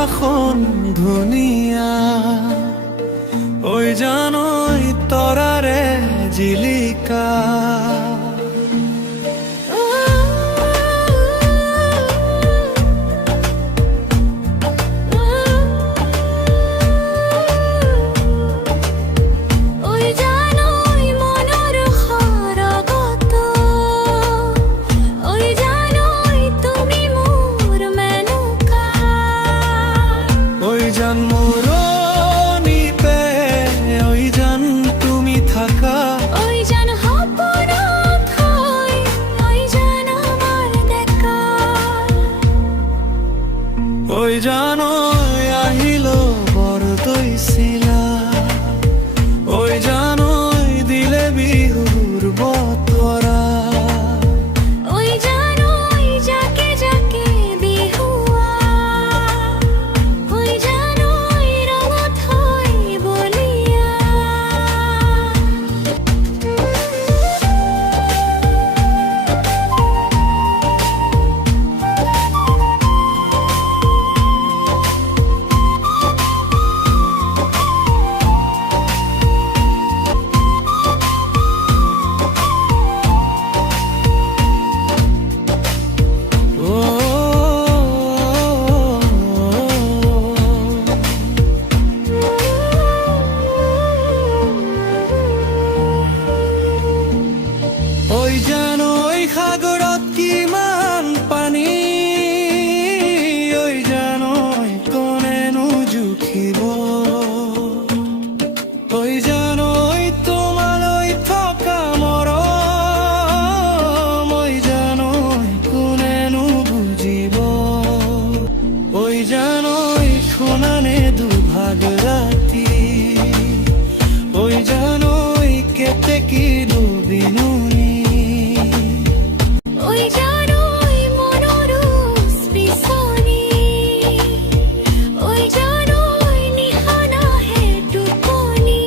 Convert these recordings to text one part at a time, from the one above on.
আকাশখন ধুনীয়া ওই জানই তৰাৰে জিলিকা ওই জানই আহিল বৰদৈ চিলা ওই জানই দিলে বিহুৰ বতৰা ওই জানই যাকে যাকে বিহুৱা ওই জানই ৰঙত হৈ বলিয়া ওই জানই সাগৰত কিমান পানী ওই জানই কোনেনো জুখিব ওই জানই তোমালৈ থকা মৰম ওই জানই কোনেনো বুজিব ওই জানই শুনানে দুভাগ ৰাতি ওই জানই কেতেকী দুবিনুনি ওই জানই মনৰো স্পৃশনি ওই জানই নিশানা হে টোপনি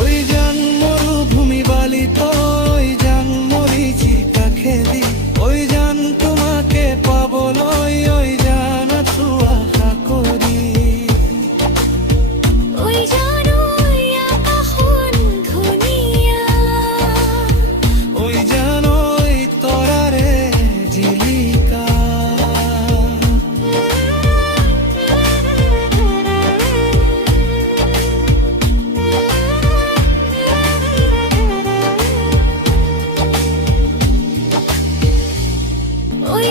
ওই জান মৰুভূমি বালিত ওই জান মৰিচিকা খেলি ওই জান তোমাকে পাবলৈ ওই জান আছো আশা কৰি ওই জানই আকাশখন ধুনীয়া ওই জানই তৰাৰে জিলিকা ওই